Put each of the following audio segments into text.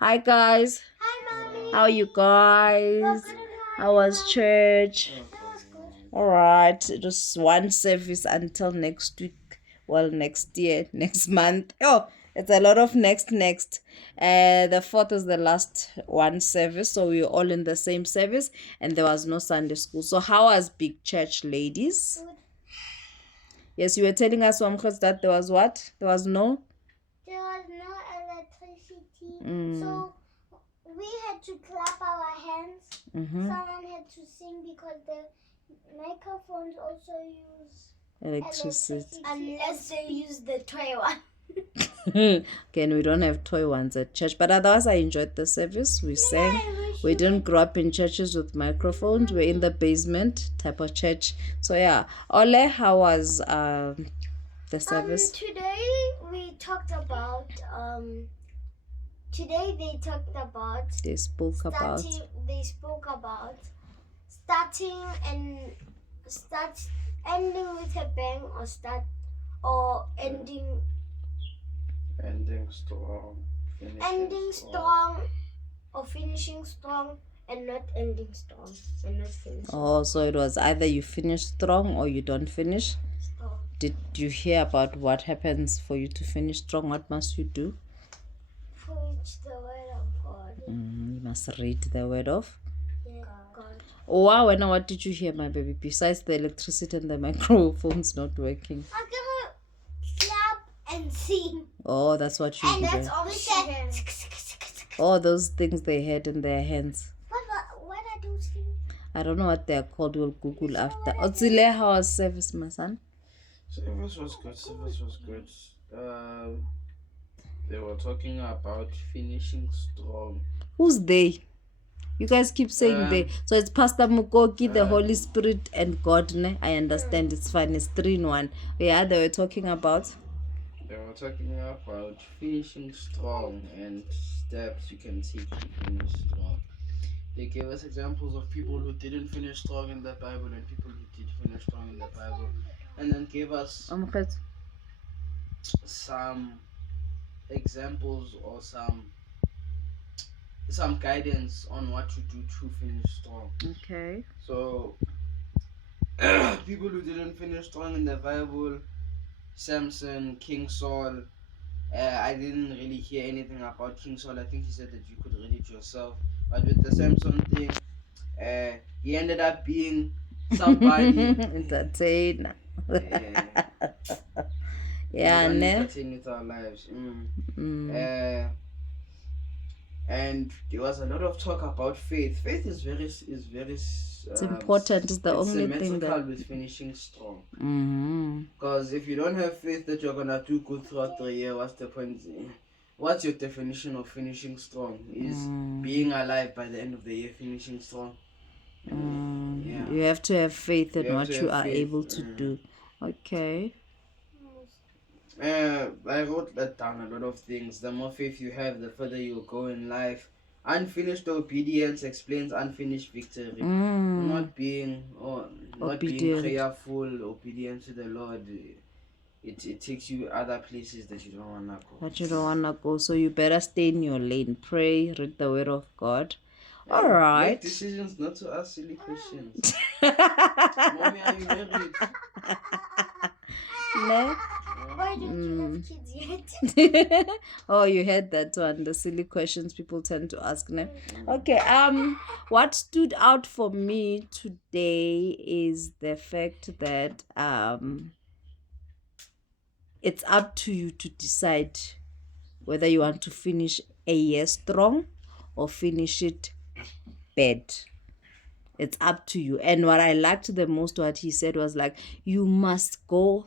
Hi guys. Hi, Mommy. How are you guys? How was church? That was good. Alright. It was one service until next week. Well, next year, next month. Oh, it's a lot of next. The fourth is the last one service, so we were all in the same service, and there was no Sunday school. So how was big church, ladies? Good. Yes, you were telling us, Wamkos, that there was what? There was no. There was no electricity, Mm. so we had to clap our hands. Mm-hmm. Someone had to sing because the microphones also use Electricity. unless they use the toy one. Again, we don't have toy ones at church, but otherwise I enjoyed the service. We sang. We didn't grow up in churches with microphones. We're in the basement type of church. So yeah. Ole, how was the service? Today we talked about Today they talked about They spoke about. They spoke about starting and ending with a bang or ending strong. ending strong or finishing strong and not ending strong and not finishing Oh, so it was either you finish strong or you don't finish. strong. Did you hear about what happens for you to finish strong? What must you do? Preach the word of God. You must read the word of. Yeah, God. Wow, and what did you hear, my baby? Besides the electricity and the microphones not working. I'm gonna clap and sing. Oh, that's what you And did. that's all we said. All those things they had in their hands. What are those things? I don't know what they're called. We'll Google after. Otsile, how was service, my son? Service was good. They were talking about finishing strong. Who's they? You guys keep saying they. So it's Pastor Mukoki, the Holy Spirit, and God. Ne? I understand. It's fine. It's 3 in 1. Yeah, they were talking about. They were talking about finishing strong and steps you can take to finish strong. They gave us examples of people who didn't finish strong in the Bible and people who did finish strong in the Bible, and then gave us some examples or some guidance on what to do to finish strong. Okay. So people who didn't finish strong in the Bible, Samson, King Saul. I didn't really hear anything about King Saul. I think he said that you could read it yourself. But with the Samson thing, he ended up being somebody. Entertainer. Yeah, we ne? entertain with our lives. And there was a lot of talk about faith. Faith is very. It's important. It's the only thing that with finishing strong. Because if you don't have faith that you're gonna do good throughout the year, what's the point? What's your definition of finishing strong? Is being alive by the end of the year, finishing strong. Yeah. You have to have faith in what you are able to do. Okay. I wrote that down, a lot of things. The more faith you have, the further you'll go in life. Unfinished obedience explains unfinished victory. Not being prayerful, obedient to the Lord. It takes you other places that you don't wanna go. That you don't wanna go, so you better stay in your lane. Pray, read the word of God. All right. Make decisions, not to ask silly questions. Mommy, are you married? No. Why don't you have kids yet? Oh, you heard that one. The silly questions people tend to ask. Ne? Okay. What stood out for me today is the fact that it's up to you to decide whether you want to finish a year strong or finish it bad. It's up to you. And what I liked the most, what he said was like, you must go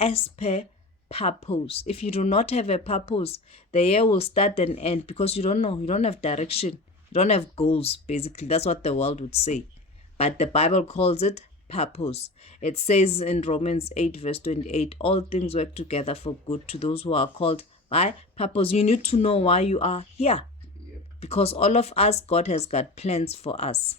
as per purpose. If you do not have a purpose, the year will start and end because you don't know. You don't have direction. You don't have goals, basically. That's what the world would say. But the Bible calls it purpose. It says in Romans 8 verse 28, all things work together for good to those who are called by purpose. You need to know why you are here. Because all of us, God has got plans for us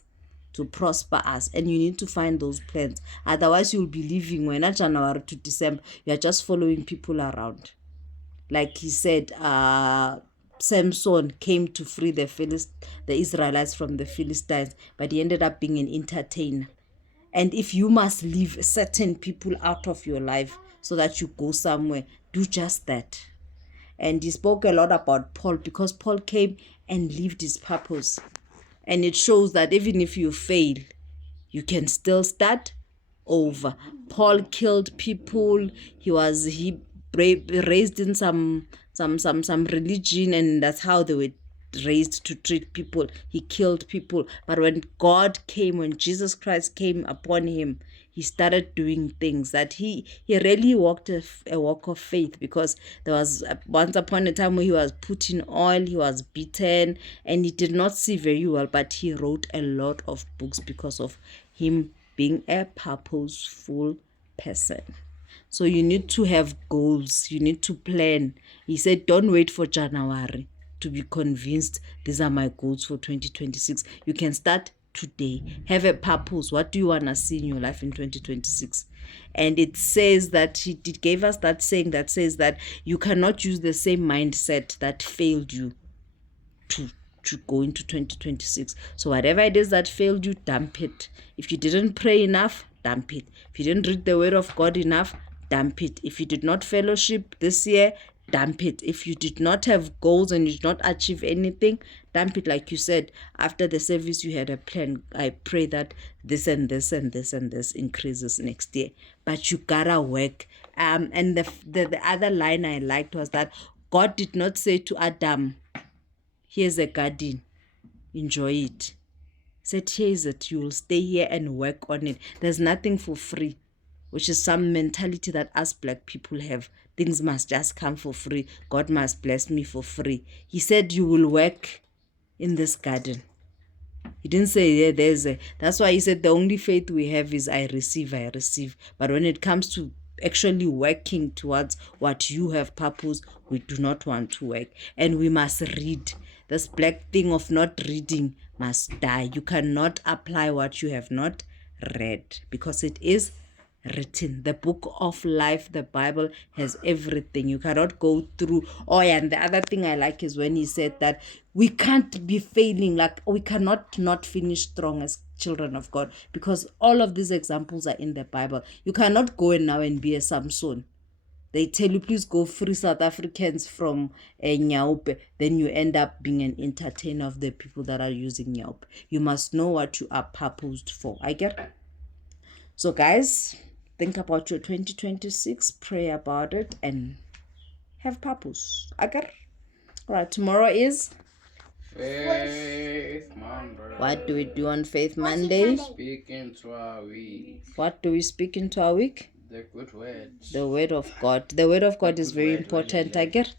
to prosper us, and you need to find those plans. Otherwise, you'll be living when January to December, you're just following people around. Like he said, Samson came to free the Israelites from the Philistines, but he ended up being an entertainer. And if you must leave certain people out of your life so that you go somewhere, do just that. And he spoke a lot about Paul, because Paul came and lived his purpose. And it shows that even if you fail, you can still start over. Paul killed people. He raised in some religion, and that's how they were raised to treat people. He killed people. But when Jesus Christ came upon him, he started doing things that he really walked a walk of faith, because there was once upon a time where he was put in oil, he was beaten, and he did not see very well, but he wrote a lot of books because of him being a purposeful person. So you need to have goals. You need to plan. He said, don't wait for January to be convinced these are my goals for 2026. You can start today. Have a purpose. What do you want to see in your life in 2026? And it says that it gave us that saying that says that you cannot use the same mindset that failed you to go into 2026. So whatever it is that failed you, dump it. If you didn't pray enough, dump it. If you didn't read the word of God enough, dump it. If you did not fellowship this year, dump it. If you did not have goals and you did not achieve anything, dump it. Like you said, after the service you had a plan. I pray that this and this and this and this increases next year. But you gotta work. And the other line I liked was that God did not say to Adam, here's a garden, enjoy it. He said, here is it, you will stay here and work on it. There's nothing for free, which is some mentality that us black people have. Things must just come for free. God must bless me for free. He said you will work in this garden. He didn't say, yeah, that's why he said the only faith we have is I receive. But when it comes to actually working towards what you have purpose, we do not want to work. And we must read. This black thing of not reading must die. You cannot apply what you have not read, because it is written. The book of life, the Bible, has everything. You cannot go through. Oh yeah, and the other thing I like is when he said that we can't be failing, like we cannot not finish strong as children of God, because all of these examples are in the Bible. You cannot go in now and be a Samson. They tell you, please go free South Africans from Nyaupe. Then you end up being an entertainer of the people that are using Nyaupe. You must know what you are purposed for. I get. So guys, think about your 2026, pray about it, and have purpose. I get. All right, tomorrow is Faith Monday. What do we do on Faith Monday? Speak into our week. What do we speak into our week? The good words. The word of God. The word of God is very important. I get.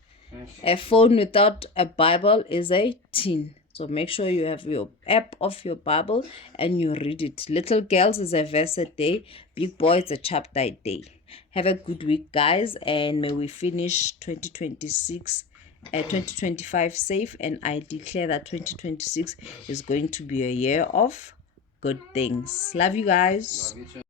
A phone without a Bible is a tin. So make sure you have your app of your Bible and you read it. Little girls is a verse a day. Big boys a chapter a day. Have a good week, guys, and may we finish 2025 safe. And I declare that 2026 is going to be a year of good things. Love you guys. Love you too.